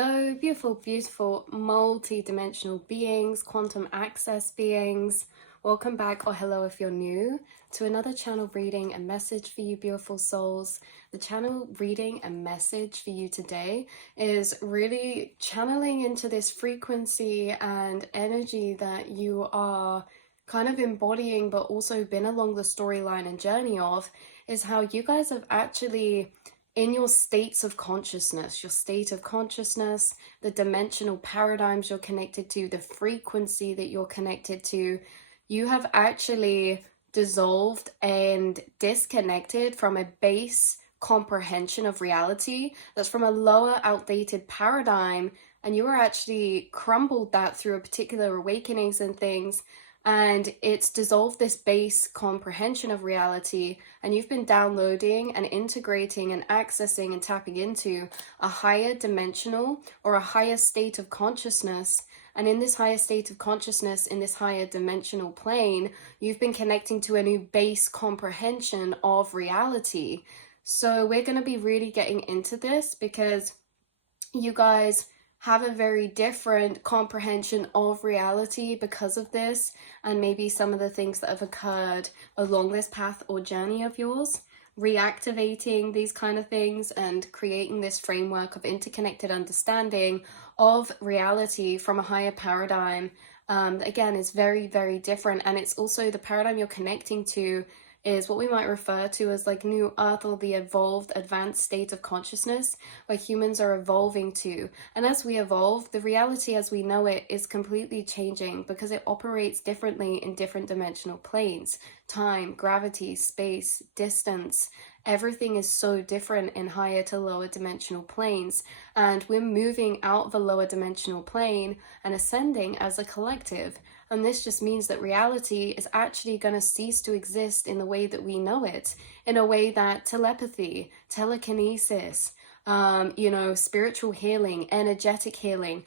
Hello, beautiful, beautiful, multi-dimensional beings, quantum access beings. Welcome back, or hello if you're new, to another channel reading and message for you, beautiful souls. The channel reading and message for you today is really channeling into this frequency and energy that you are kind of embodying, but also been along the storyline and journey of, is how you guys have actually in your states of consciousness, your state of consciousness, the dimensional paradigms you're connected to, the frequency that you're connected to, you have actually dissolved and disconnected from a base comprehension of reality that's from a lower outdated paradigm, and you are actually crumbled that through a particular awakenings and things, and it's dissolved this base comprehension of reality, and you've been downloading and integrating and accessing and tapping into a higher dimensional or a higher state of consciousness. And in this higher state of consciousness, in this higher dimensional plane, you've been connecting to a new base comprehension of reality. So we're going to be really getting into this because you guys have a very different comprehension of reality because of this, and maybe some of the things that have occurred along this path or journey of yours, reactivating these kind of things and creating this framework of interconnected understanding of reality from a higher paradigm. Again, is very, very different, and it's also the paradigm you're connecting to is what we might refer to as like new earth, or the evolved advanced state of consciousness where humans are evolving to. And as we evolve, the reality as we know it is completely changing because it operates differently in different dimensional planes. Time, gravity, space, distance, everything is so different in higher to lower dimensional planes, and we're moving out of a lower dimensional plane and ascending as a collective. And this just means that reality is actually going to cease to exist in the way that we know it, in a way that telepathy, telekinesis, spiritual healing, energetic healing,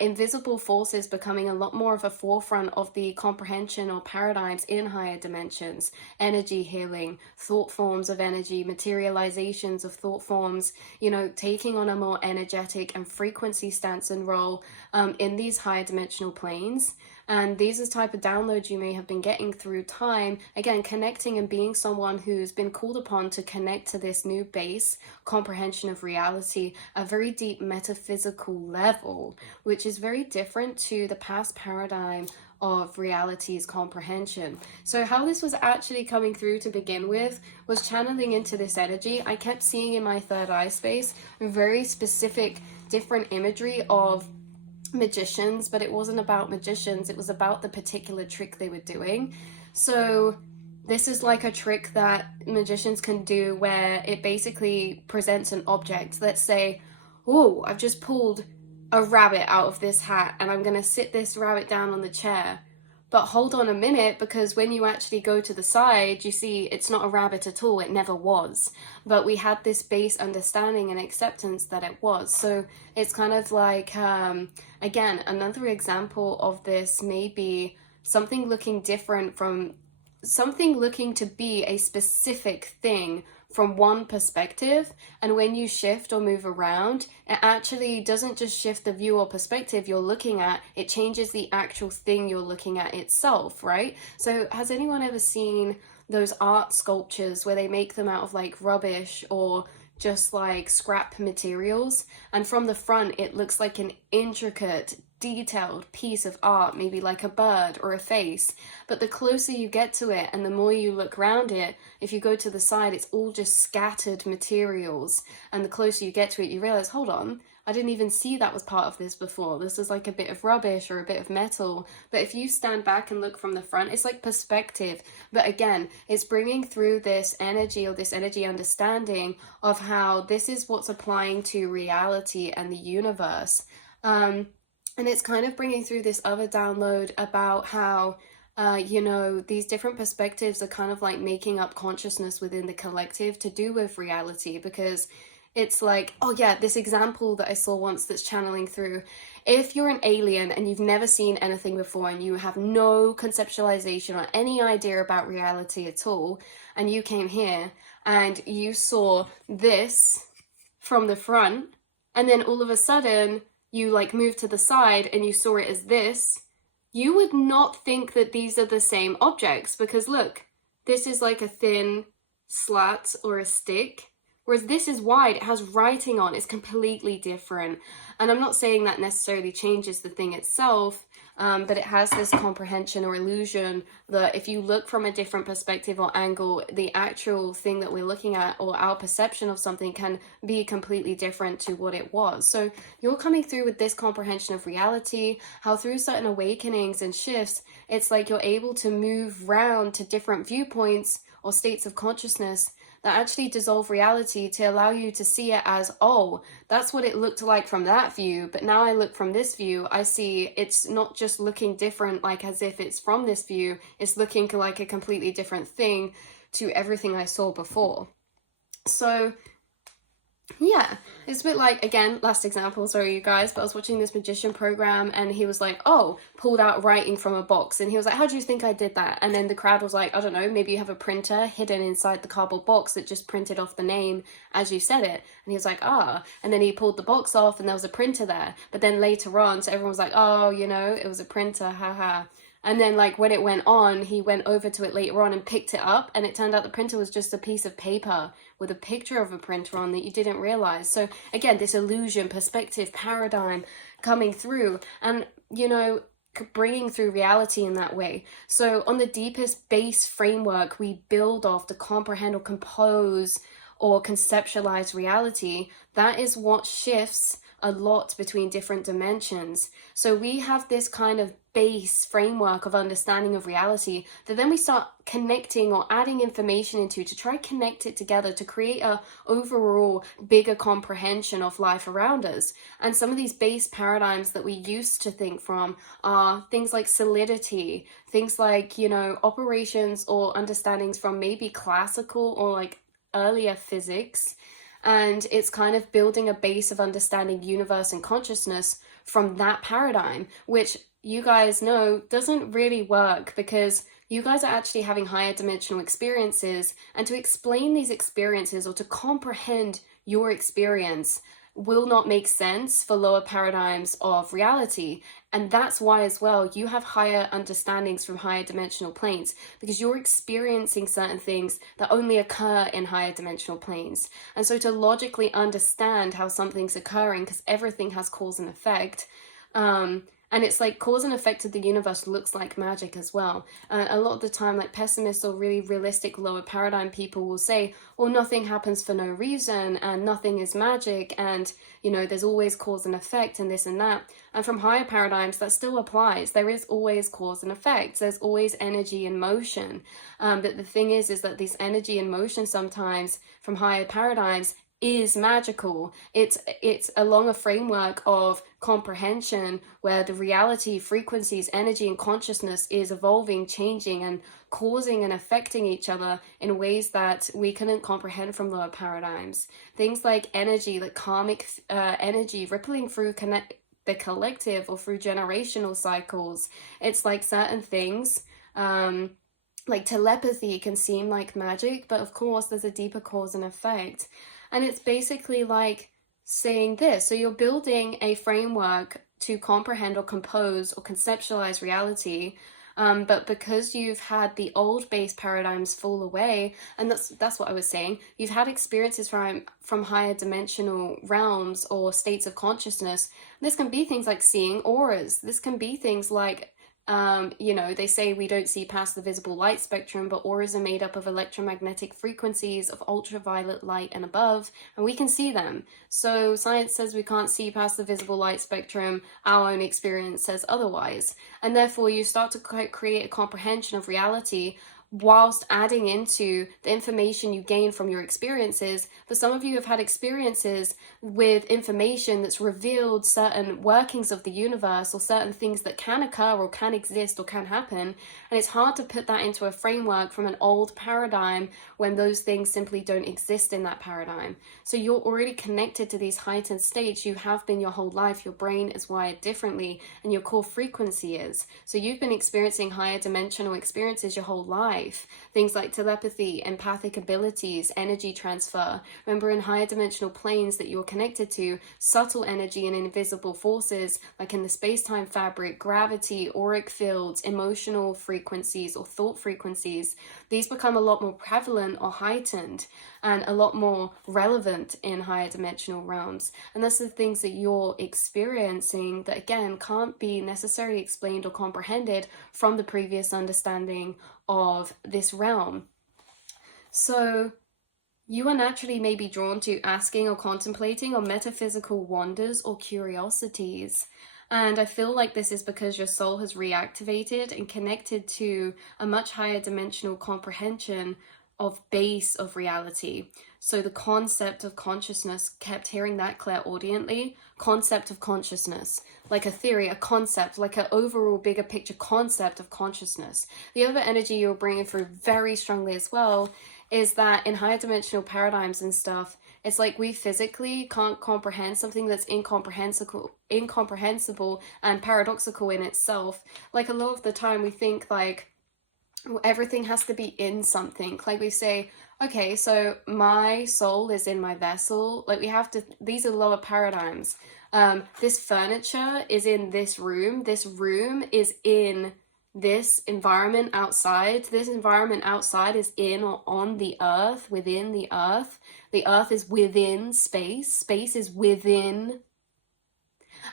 invisible forces becoming a lot more of a forefront of the comprehension or paradigms in higher dimensions, energy healing, thought forms of energy, materializations of thought forms, taking on a more energetic and frequency stance and role in these higher dimensional planes. And these are the type of downloads you may have been getting through time, again, connecting and being someone who's been called upon to connect to this new base comprehension of reality, a very deep metaphysical level, which is very different to the past paradigm of reality's comprehension. So how this was actually coming through to begin with was channeling into this energy. I kept seeing in my third eye space very specific different imagery of magicians, but it wasn't about magicians, it was about the particular trick they were doing. So this is like a trick that magicians can do where it basically presents an object. Let's say, oh, I've just pulled a rabbit out of this hat and I'm gonna sit this rabbit down on the chair. But hold on a minute, because when you actually go to the side, you see it's not a rabbit at all. It never was. But we had this base understanding and acceptance that it was. So it's kind of like, again, another example of this may be something looking different from something looking to be a specific thing from one perspective, and when you shift or move around, it actually doesn't just shift the view or perspective you're looking at, it changes the actual thing you're looking at itself, right? So has anyone ever seen those art sculptures where they make them out of like rubbish or just like scrap materials, and from the front it looks like an intricate detailed piece of art, maybe like a bird or a face, but the closer you get to it and the more you look around it, if you go to the side, it's all just scattered materials, and the closer you get to it, you realize, hold on, I didn't even see that was part of this before. This is like a bit of rubbish or a bit of metal. But if you stand back and look from the front, it's like perspective. But again, it's bringing through this energy or this energy understanding of how this is what's applying to reality and the universe. And it's kind of bringing through this other download about how, these different perspectives are kind of like making up consciousness within the collective to do with reality, because it's like, oh yeah, this example that I saw once that's channeling through. If you're an alien and you've never seen anything before and you have no conceptualization or any idea about reality at all, and you came here and you saw this from the front, and then all of a sudden you like moved to the side and you saw it as this, you would not think that these are the same objects, because look, this is like a thin slat or a stick, whereas this is wide, it has writing on, it's completely different. And I'm not saying that necessarily changes the thing itself, but it has this comprehension or illusion that if you look from a different perspective or angle, the actual thing that we're looking at or our perception of something can be completely different to what it was. So you're coming through with this comprehension of reality, how through certain awakenings and shifts, it's like you're able to move round to different viewpoints or states of consciousness that actually dissolve reality to allow you to see it as, oh, that's what it looked like from that view, but now I look from this view, I see it's not just looking different like as if it's from this view, it's looking like a completely different thing to everything I saw before. So yeah, it's a bit like, again, last example, sorry you guys, but I was watching this magician program and he was like, oh, pulled out writing from a box, and he was like, how do you think I did that? And then the crowd was like, I don't know, maybe you have a printer hidden inside the cardboard box that just printed off the name as you said it. And he was like, ah, and then he pulled the box off and there was a printer there, but then later on, so everyone was like, oh, you know, it was a printer, haha. And then like when it went on, he went over to it later on and picked it up, and it turned out the printer was just a piece of paper with a picture of a printer on that you didn't realize. So again, this illusion, perspective, paradigm coming through and, you know, bringing through reality in that way. So on the deepest base framework we build off to comprehend or compose or conceptualize reality, that is what shifts a lot between different dimensions. So we have this kind of base framework of understanding of reality that then we start connecting or adding information into to try to connect it together to create a overall bigger comprehension of life around us. And some of these base paradigms that we used to think from are things like solidity, things like, you know, operations or understandings from maybe classical or like earlier physics. And it's kind of building a base of understanding universe and consciousness from that paradigm, which you guys know doesn't really work because you guys are actually having higher dimensional experiences. And to explain these experiences or to comprehend your experience will not make sense for lower paradigms of reality. And that's why as well you have higher understandings from higher dimensional planes, because you're experiencing certain things that only occur in higher dimensional planes. And so to logically understand how something's occurring, because everything has cause and effect, and it's like cause and effect of the universe looks like magic as well. A lot of the time, like pessimists or really realistic lower paradigm people will say, well, nothing happens for no reason and nothing is magic, and, you know, there's always cause and effect and this and that. And from higher paradigms, that still applies. There is always cause and effect. There's always energy and motion. But the thing is that this energy and motion sometimes from higher paradigms is magical. It's along a framework of comprehension where the reality, frequencies, energy and consciousness is evolving, changing and causing and affecting each other in ways that we couldn't comprehend from lower paradigms. Things like energy, like karmic energy rippling through the collective or through generational cycles. It's like certain things like telepathy can seem like magic, but of course there's a deeper cause and effect. And it's basically like saying this. So you're building a framework to comprehend or compose or conceptualize reality. But because you've had the old base paradigms fall away, and that's what I was saying, you've had experiences from higher dimensional realms or states of consciousness. This can be things like seeing auras. This can be things like you know, they say we don't see past the visible light spectrum, but auras are made up of electromagnetic frequencies of ultraviolet light and above, and we can see them. So science says we can't see past the visible light spectrum. Our own experience says otherwise. And therefore you start to create a comprehension of reality whilst adding into the information you gain from your experiences. For some of you have had experiences with information that's revealed certain workings of the universe or certain things that can occur or can exist or can happen, and it's hard to put that into a framework from an old paradigm when those things simply don't exist in that paradigm. So you're already connected to these heightened states. You have been your whole life. Your brain is wired differently and your core frequency is. So you've been experiencing higher dimensional experiences your whole life. life. Things like telepathy, empathic abilities, energy transfer. Remember, in higher dimensional planes that you're connected to, subtle energy and invisible forces, like in the space-time fabric, gravity, auric fields, emotional frequencies or thought frequencies, these become a lot more prevalent or heightened and a lot more relevant in higher dimensional realms. And that's the things that you're experiencing that, again, can't be necessarily explained or comprehended from the previous understanding of this realm. So you are naturally maybe drawn to asking or contemplating on metaphysical wonders or curiosities. And I feel like this is because your soul has reactivated and connected to a much higher dimensional comprehension of base of reality. So the concept of consciousness, kept hearing that clairaudiently, concept of consciousness, like a theory, a concept, like an overall bigger picture concept of consciousness. The other energy you're bringing through very strongly as well is that in higher dimensional paradigms and stuff, it's like we physically can't comprehend something that's incomprehensible and paradoxical in itself. Like a lot of the time we think like everything has to be in something. Like we say, okay, so my soul is in my vessel. Like we have to, these are lower paradigms. This furniture is in this room. This room is in this environment outside. This environment outside is in or on the earth, within the earth. The earth is within space. Space is within.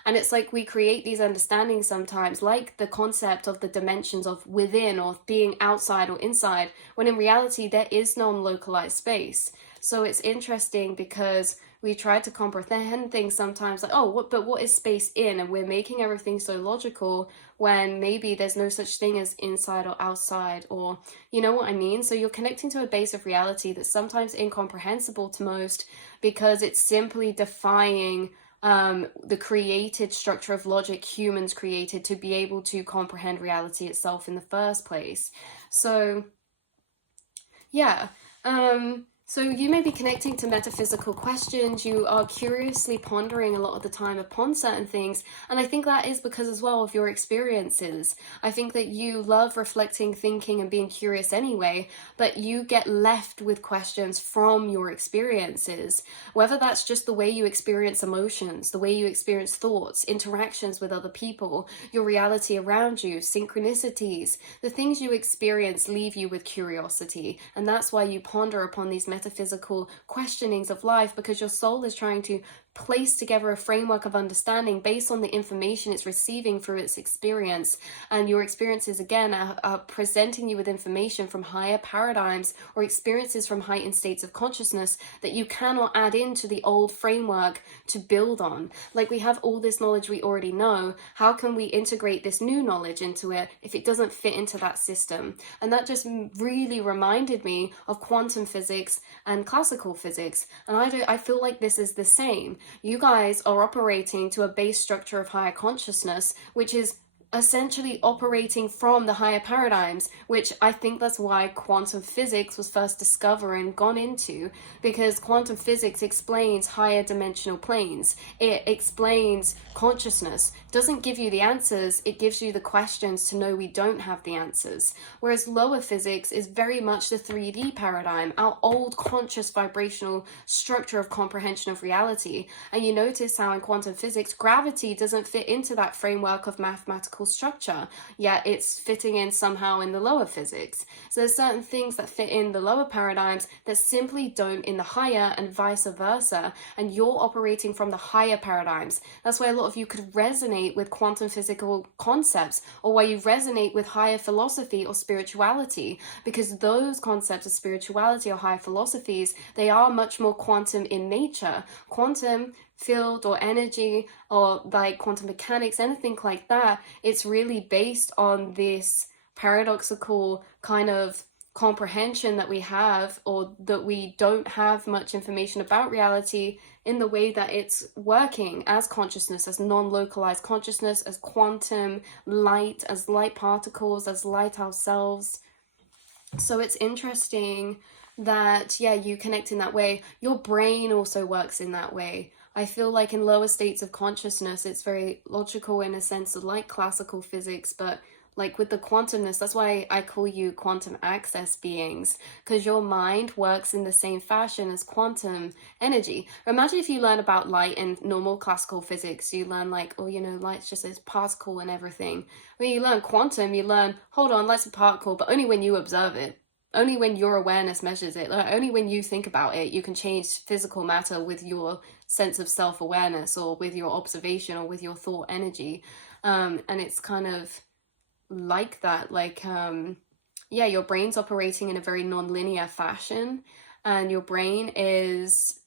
And it's like we create these understandings sometimes, like the concept of the dimensions of within or being outside or inside, when in reality there is non-localized space. So it's interesting because we try to comprehend things sometimes like, oh, but what is space in? And we're making everything so logical when maybe there's no such thing as inside or outside, or you know what I mean? So you're connecting to a base of reality that's sometimes incomprehensible to most because it's simply defying the created structure of logic humans created to be able to comprehend reality itself in the first place. So yeah, so you may be connecting to metaphysical questions. You are curiously pondering a lot of the time upon certain things. And I think that is because as well of your experiences. I think that you love reflecting, thinking, and being curious anyway, but you get left with questions from your experiences. Whether that's just the way you experience emotions, the way you experience thoughts, interactions with other people, your reality around you, synchronicities, the things you experience leave you with curiosity. And that's why you ponder upon these metaphysical questionings of life, because your soul is trying to place together a framework of understanding based on the information it's receiving through its experience. And your experiences, again, are presenting you with information from higher paradigms or experiences from heightened states of consciousness that you cannot add into the old framework to build on. Like, we have all this knowledge we already know. How can we integrate this new knowledge into it if it doesn't fit into that system? And that just really reminded me of quantum physics and classical physics. And I feel like this is the same. You guys are operating to a base structure of higher consciousness, which is essentially operating from the higher paradigms, which I think that's why quantum physics was first discovered and gone into, because quantum physics explains higher dimensional planes. It explains consciousness. It doesn't give you the answers, it gives you the questions to know we don't have the answers. Whereas lower physics is very much the 3D paradigm, our old conscious vibrational structure of comprehension of reality. And you notice how in quantum physics, gravity doesn't fit into that framework of mathematical structure, yet it's fitting in somehow in the lower physics. So there's certain things that fit in the lower paradigms that simply don't in the higher, and vice versa, and you're operating from the higher paradigms. That's why a lot of you could resonate with quantum physical concepts, or why you resonate with higher philosophy or spirituality, because those concepts of spirituality or higher philosophies, they are much more quantum in nature. Quantum field or energy or like quantum mechanics, anything like that, it's really based on this paradoxical kind of comprehension that we have, or that we don't have much information about reality in the way that it's working as consciousness, as non-localized consciousness, as quantum light, as light particles, as light ourselves. So it's interesting that, yeah, you connect in that way. Your brain also works in that way. I feel like in lower states of consciousness, it's very logical in a sense of like classical physics, but like with the quantumness, that's why I call you quantum access beings, because your mind works in the same fashion as quantum energy. Imagine if you learn about light in normal classical physics, you learn like, oh, you know, light's just this particle and everything. When you learn quantum, you learn, hold on, light's a particle, but only when you observe it. Only when your awareness measures it, like only when you think about it, you can change physical matter with your sense of self-awareness or with your observation or with your thought energy. And it's kind of like that, like yeah, your brain's operating in a very non-linear fashion, and your brain is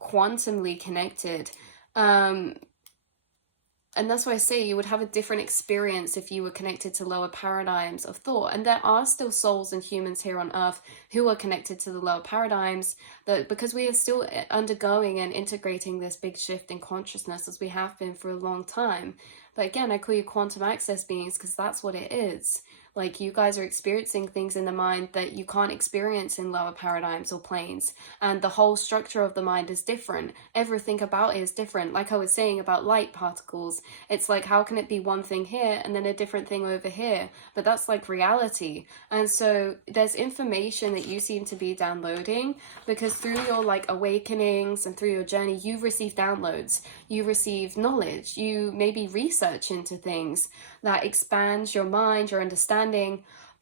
quantumly connected. And that's why I say you would have a different experience if you were connected to lower paradigms of thought. And there are still souls and humans here on earth who are connected to the lower paradigms, that because we are still undergoing and integrating this big shift in consciousness, as we have been for a long time. But again, I call you quantum access beings because that's what it is. Like, you guys are experiencing things in the mind that you can't experience in lower paradigms or planes. And the whole structure of the mind is different. Everything about it is different. Like I was saying about light particles, it's like, how can it be one thing here and then a different thing over here? But that's like reality. And so there's information that you seem to be downloading, because through your like awakenings and through your journey, you receive downloads, you receive knowledge, you maybe research into things that expands your mind, your understanding.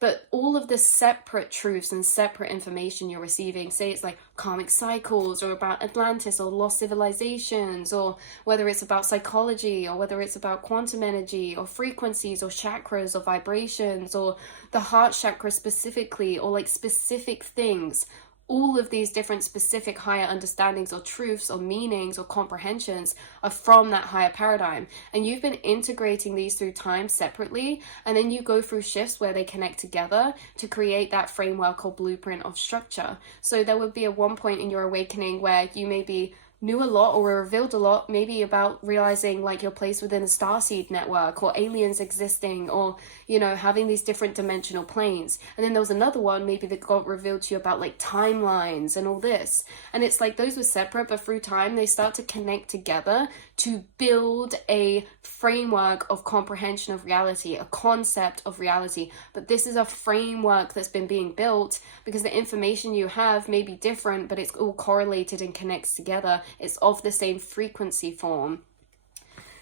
But all of the separate truths and separate information you're receiving, say it's like karmic cycles or about Atlantis or lost civilizations, or whether it's about psychology or whether it's about quantum energy or frequencies or chakras or vibrations or the heart chakra specifically, or like specific things, all of these different specific higher understandings or truths or meanings or comprehensions are from that higher paradigm. And you've been integrating these through time separately, and then you go through shifts where they connect together to create that framework or blueprint of structure. So there would be a one point in your awakening where you maybe knew a lot or were revealed a lot, maybe about realizing like your place within the starseed network or aliens existing, or, you know, having these different dimensional planes. And then there was another one maybe that got revealed to you about like timelines and all this. And it's like those were separate, but through time they start to connect together to build a framework of comprehension of reality, a concept of reality. But this is a framework that's been being built because the information you have may be different, but it's all correlated and connects together. It's of the same frequency form.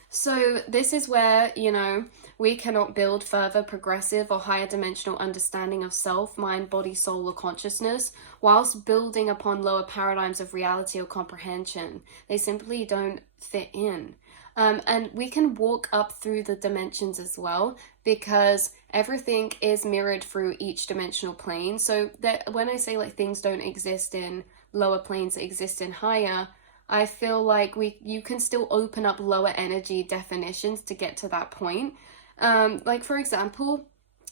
So this is where, you know, we cannot build further progressive or higher dimensional understanding of self, mind, body, soul, or consciousness whilst building upon lower paradigms of reality or comprehension. They simply don't fit in. And we can walk up through the dimensions as well, because everything is mirrored through each dimensional plane. So that when I say like things don't exist in lower planes, that exist in higher, I feel like you can still open up lower energy definitions to get to that point. Like for example,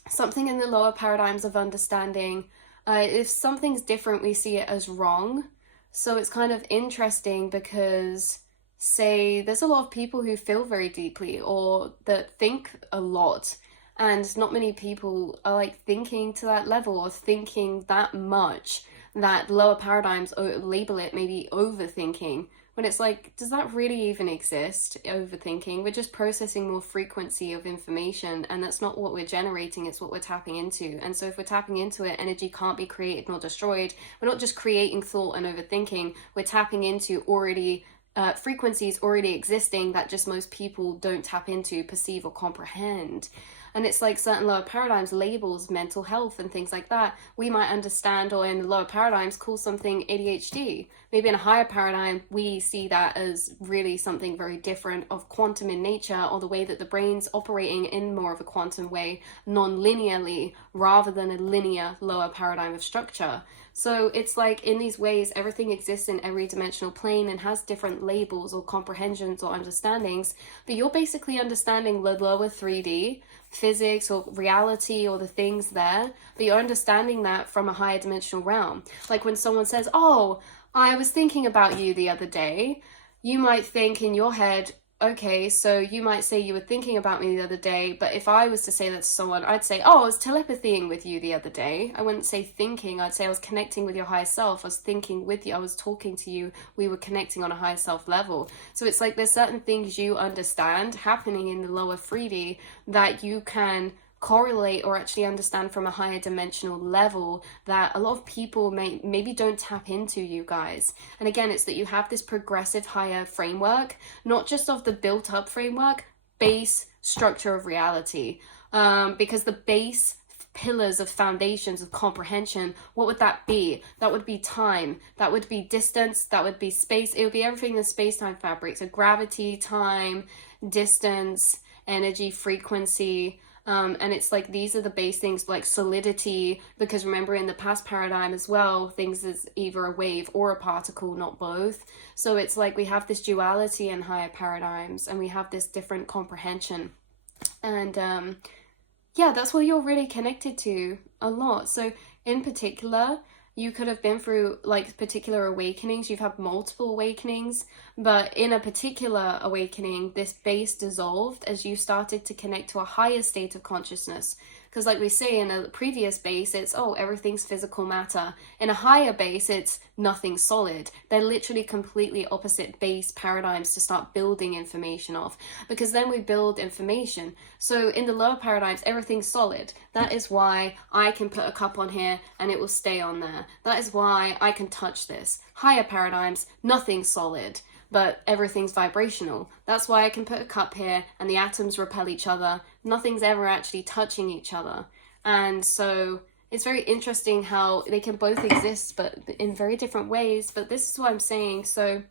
something in the lower paradigms of understanding, if something's different, we see it as wrong. So it's kind of interesting because, say, there's a lot of people who feel very deeply or that think a lot, and not many people are like thinking to that level or thinking that much, that lower paradigms label it maybe overthinking, when it's like, does that really even exist, overthinking? We're just processing more frequency of information, and that's not what we're generating, it's what we're tapping into. And so if we're tapping into it, energy can't be created nor destroyed. We're not just creating thought and overthinking, we're tapping into already frequencies already existing that just most people don't tap into, perceive, or comprehend. And it's like certain lower paradigms, labels, mental health and things like that, we might understand, or in the lower paradigms call something ADHD. Maybe in a higher paradigm, we see that as really something very different, of quantum in nature, or the way that the brain's operating in more of a quantum way, non-linearly, rather than a linear lower paradigm of structure. So it's like in these ways, everything exists in every dimensional plane and has different labels or comprehensions or understandings, but you're basically understanding the lower 3D physics or reality or the things there, but you're understanding that from a higher dimensional realm. Like when someone says, oh, I was thinking about you the other day, you might think in your head, okay, so you might say you were thinking about me the other day, but if I was to say that to someone, I'd say, oh, I was telepathying with you the other day. I wouldn't say thinking. I'd say I was connecting with your higher self. I was thinking with you. I was talking to you. We were connecting on a higher self level. So it's like there's certain things you understand happening in the lower 3D that you can correlate or actually understand from a higher dimensional level that a lot of people maybe don't tap into, you guys. And again, it's that you have this progressive higher framework, not just of the built up framework, base structure of reality, because the base pillars of foundations of comprehension, what would that be? That would be time, that would be distance, that would be space. It would be everything in the space-time fabric. So gravity, time, distance, energy, frequency. And it's like these are the base things, like solidity, because remember in the past paradigm as well, things is either a wave or a particle, not both. So it's like we have this duality in higher paradigms, and we have this different comprehension. And yeah, that's what you're really connected to a lot. So in particular, you could have been through like particular awakenings. You've had multiple awakenings, but in a particular awakening, this base dissolved as you started to connect to a higher state of consciousness. Because like we say in a previous base, it's, oh, everything's physical matter. In a higher base, it's nothing solid. They're literally completely opposite base paradigms to start building information off. Because then we build information. So in the lower paradigms, everything's solid. That is why I can put a cup on here and it will stay on there. That is why I can touch this. Higher paradigms, nothing's solid, but everything's vibrational. That's why I can put a cup here and the atoms repel each other. Nothing's ever actually touching each other. And so it's very interesting how they can both exist, but in very different ways. But this is what I'm saying. So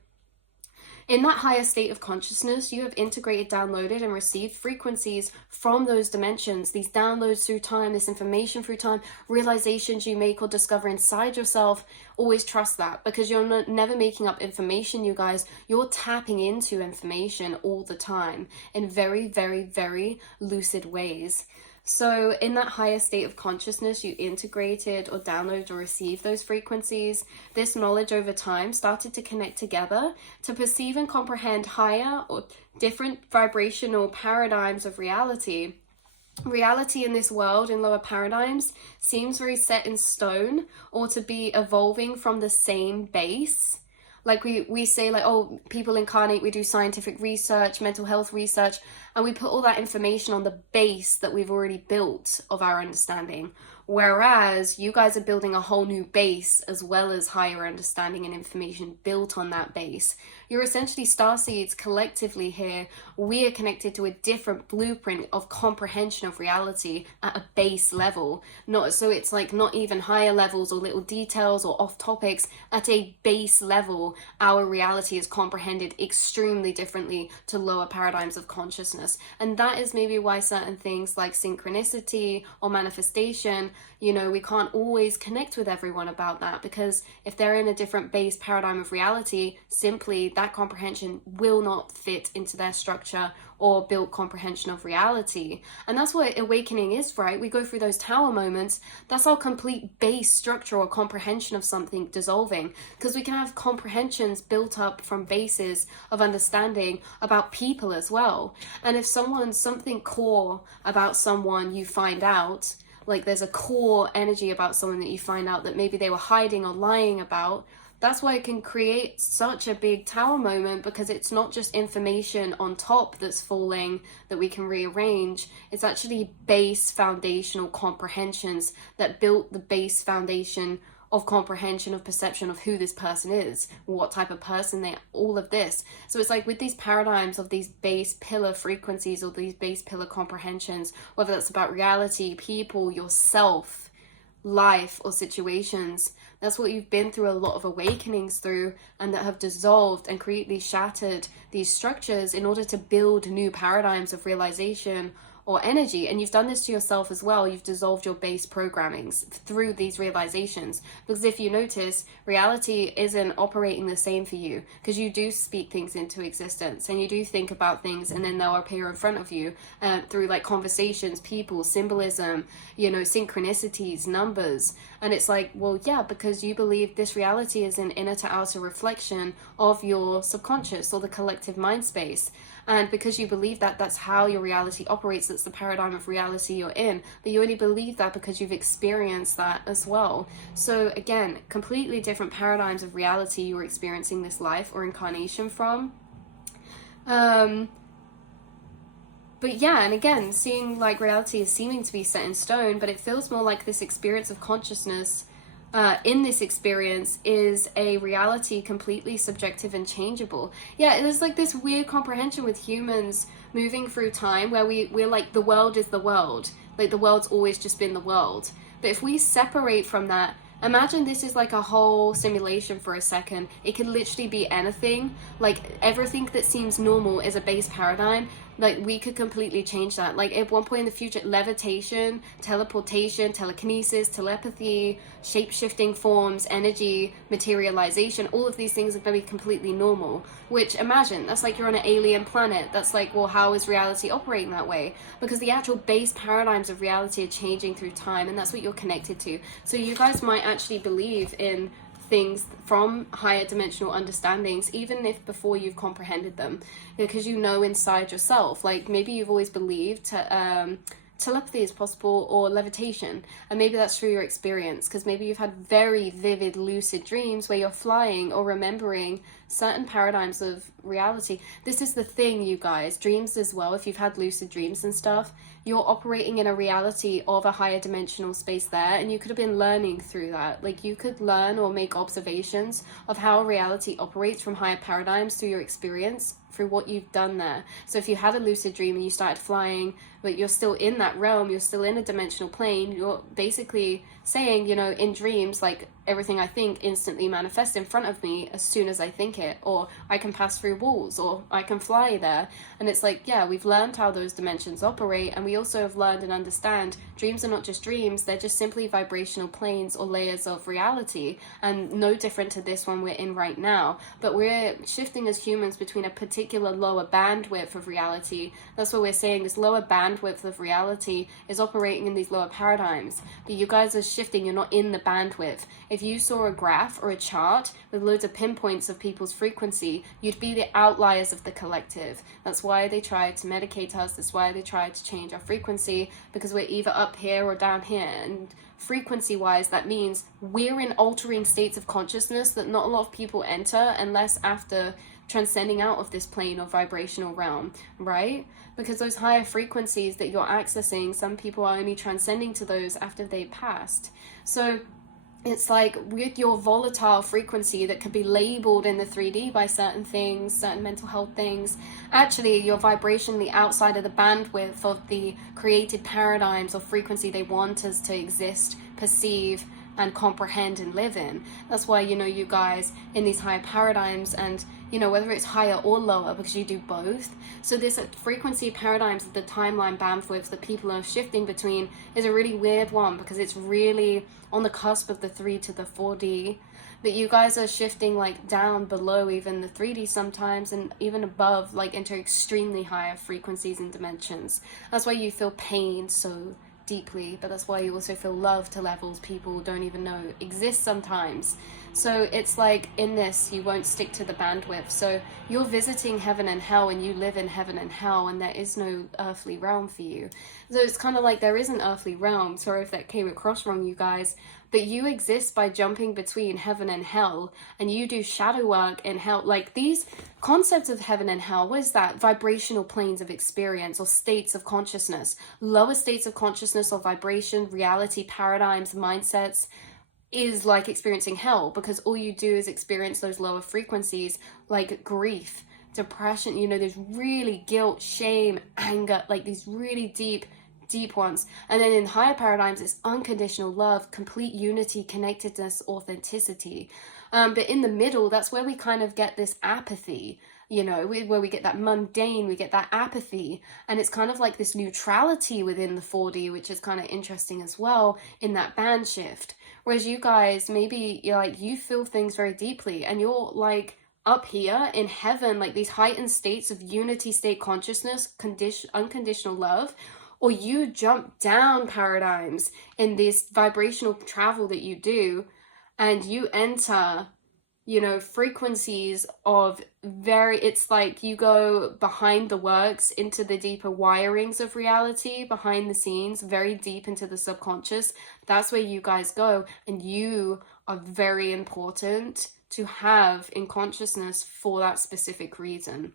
in that higher state of consciousness, you have integrated, downloaded, and received frequencies from those dimensions, these downloads through time, this information through time, realizations you make or discover inside yourself. Always trust that, because you're never making up information, you guys. You're tapping into information all the time in very, very, very lucid ways. So in that higher state of consciousness, you integrated or downloaded or received those frequencies. This knowledge over time started to connect together to perceive and comprehend higher or different vibrational paradigms of reality. Reality in this world, in lower paradigms, seems very set in stone or to be evolving from the same base. Like we say, like, oh, people incarnate, we do scientific research, mental health research, and we put all that information on the base that we've already built of our understanding. Whereas you guys are building a whole new base as well as higher understanding and information built on that base. You're essentially starseeds collectively here. We are connected to a different blueprint of comprehension of reality at a base level. So it's like not even higher levels or little details or off topics. At a base level, our reality is comprehended extremely differently to lower paradigms of consciousness. And that is maybe why certain things like synchronicity or manifestation, you know, we can't always connect with everyone about that, because if they're in a different base paradigm of reality, simply that comprehension will not fit into their structure or built comprehension of reality. And that's what awakening is, right? We go through those tower moments. That's our complete base structure or comprehension of something dissolving, because we can have comprehensions built up from bases of understanding about people as well. And if something core about someone you find out, like there's a core energy about someone that you find out that maybe they were hiding or lying about, that's why it can create such a big tower moment, because it's not just information on top that's falling that we can rearrange. It's actually base foundational comprehensions that built the base foundation of comprehension, of perception of who this person is, what type of person they are, all of this. So it's like with these paradigms of these base pillar frequencies or these base pillar comprehensions, whether that's about reality, people, yourself, life, or situations, that's what you've been through a lot of awakenings through, and that have dissolved and created shattered these structures in order to build new paradigms of realization or energy. And you've done this to yourself as well. You've dissolved your base programmings through these realizations, because if you notice, reality isn't operating the same for you, because you do speak things into existence and you do think about things, and then they'll appear in front of you through like conversations, people, symbolism, you know, synchronicities, numbers. And it's like, well, yeah, because because you believe this reality is an inner to outer reflection of your subconscious or the collective mind space. And because you believe that, that's how your reality operates, that's the paradigm of reality you're in. But you only believe that because you've experienced that as well. So again, completely different paradigms of reality you're experiencing this life or incarnation from. But yeah, and again, seeing like reality is seeming to be set in stone, but it feels more like this experience of consciousness in this experience is a reality completely subjective and changeable. Yeah, there's like this weird comprehension with humans moving through time where we're like, the world is the world. Like the world's always just been the world. But if we separate from that, imagine this is like a whole simulation for a second. It could literally be anything. Like everything that seems normal is a base paradigm. Like we could completely change that. Like at one point in the future, levitation, teleportation, telekinesis, telepathy, shape-shifting forms, energy, materialization, all of these things are going to be completely normal. Which, imagine, that's like you're on an alien planet. That's like, well, how is reality operating that way? Because the actual base paradigms of reality are changing through time, and that's what you're connected to. So you guys might actually believe in things from higher dimensional understandings, even if before you've comprehended them, because you know inside yourself, like maybe you've always believed telepathy is possible or levitation, and maybe that's through your experience, because maybe you've had very vivid lucid dreams where you're flying or remembering certain paradigms of reality. This is the thing, you guys, dreams as well, if you've had lucid dreams and stuff, you're operating in a reality of a higher dimensional space there, and you could have been learning through that. Like you could learn or make observations of how reality operates from higher paradigms through your experience, through what you've done there. So if you had a lucid dream and you started flying, but you're still in that realm, you're still in a dimensional plane, you're basically saying, you know, in dreams, like everything I think instantly manifests in front of me as soon as I think it, or I can pass through walls, or I can fly there. And it's like, yeah, we've learned how those dimensions operate, and we also have learned and understand dreams are not just dreams, they're just simply vibrational planes or layers of reality, and no different to this one we're in right now. But we're shifting as humans between a particular lower bandwidth of reality. That's what we're saying, this lower bandwidth of reality is operating in these lower paradigms. But you guys are shifting, you're not in the bandwidth. If you saw a graph or a chart with loads of pinpoints of people's frequency, you'd be the outliers of the collective. That's why they try to medicate us, that's why they try to change our frequency, because we're either up here or down here. And frequency wise, that means we're in altering states of consciousness that not a lot of people enter unless after transcending out of this plane or vibrational realm, right? Because those higher frequencies that you're accessing, some people are only transcending to those after they passed. So it's like with your volatile frequency that could be labeled in the 3D by certain things, certain mental health things, actually you're vibrationally outside of the bandwidth of the created paradigms or frequency they want us to exist, perceive, and comprehend and live in. That's why, you know, you guys in these higher paradigms, and you know, whether it's higher or lower, because you do both. So this frequency paradigms, the timeline bandwidths that people are shifting between is a really weird one, because it's really on the cusp of the 3 to the 4D. But you guys are shifting like down below even the 3D sometimes, and even above, like into extremely higher frequencies and dimensions. That's why you feel pain so deeply, but that's why you also feel love to levels people don't even know exist sometimes. So it's like in this, you won't stick to the bandwidth. So you're visiting heaven and hell, and you live in heaven and hell, and there is no earthly realm for you. So it's kind of like there is an earthly realm. Sorry if that came across wrong, you guys. But you exist by jumping between heaven and hell, and you do shadow work in hell. Like these concepts of heaven and hell, what is that? Vibrational planes of experience or states of consciousness. Lower states of consciousness or vibration, reality, paradigms, mindsets is like experiencing hell, because all you do is experience those lower frequencies like grief, depression, you know, there's really guilt, shame, anger, like these really deep ones. And then in higher paradigms, it's unconditional love, complete unity, connectedness, authenticity. But in the middle, that's where we kind of get this apathy, you know, where we get that mundane, we get that apathy. And it's kind of like this neutrality within the 4D, which is kind of interesting as well in that band shift. Whereas you guys, maybe you're like, you feel things very deeply, and you're like up here in heaven, like these heightened states of unity, state consciousness, unconditional love. Or you jump down paradigms in this vibrational travel that you do, and you enter, you know, frequencies of it's like you go behind the works into the deeper wirings of reality, behind the scenes, very deep into the subconscious. That's where you guys go, and you are very important to have in consciousness for that specific reason.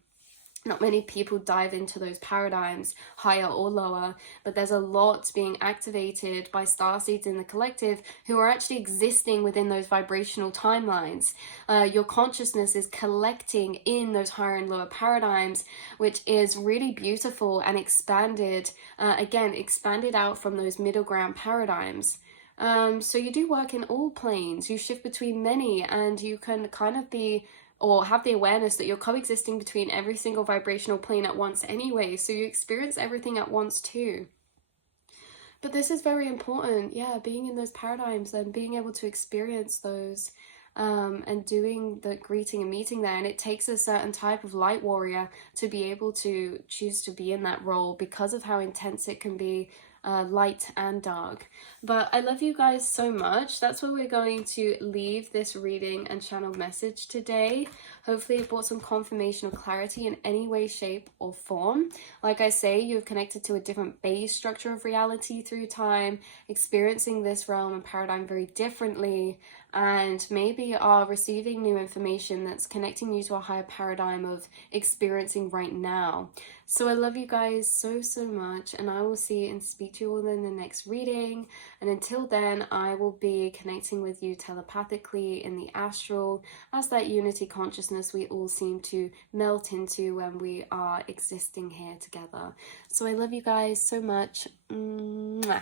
Not many people dive into those paradigms, higher or lower, but there's a lot being activated by starseeds in the collective who are actually existing within those vibrational timelines. Your consciousness is collecting in those higher and lower paradigms, which is really beautiful and expanded, again, expanded out from those middle ground paradigms. So you do work in all planes, you shift between many, and you can kind of be or have the awareness that you're coexisting between every single vibrational plane at once anyway, so you experience everything at once too. But this is very important, yeah, being in those paradigms and being able to experience those, and doing the greeting and meeting there. And it takes a certain type of light warrior to be able to choose to be in that role because of how intense it can be, light and dark. But I love you guys so much. That's where we're going to leave this reading and channel message today. Hopefully it brought some confirmation or clarity in any way, shape or form. Like I say, you've connected to a different base structure of reality through time, experiencing this realm and paradigm very differently, and maybe are receiving new information that's connecting you to a higher paradigm of experiencing right now. So I love you guys so, so much, and I will see and speak to you all in the next reading. And until then, I will be connecting with you telepathically in the astral as that unity consciousness we all seem to melt into when we are existing here together. So I love you guys so much. Mwah.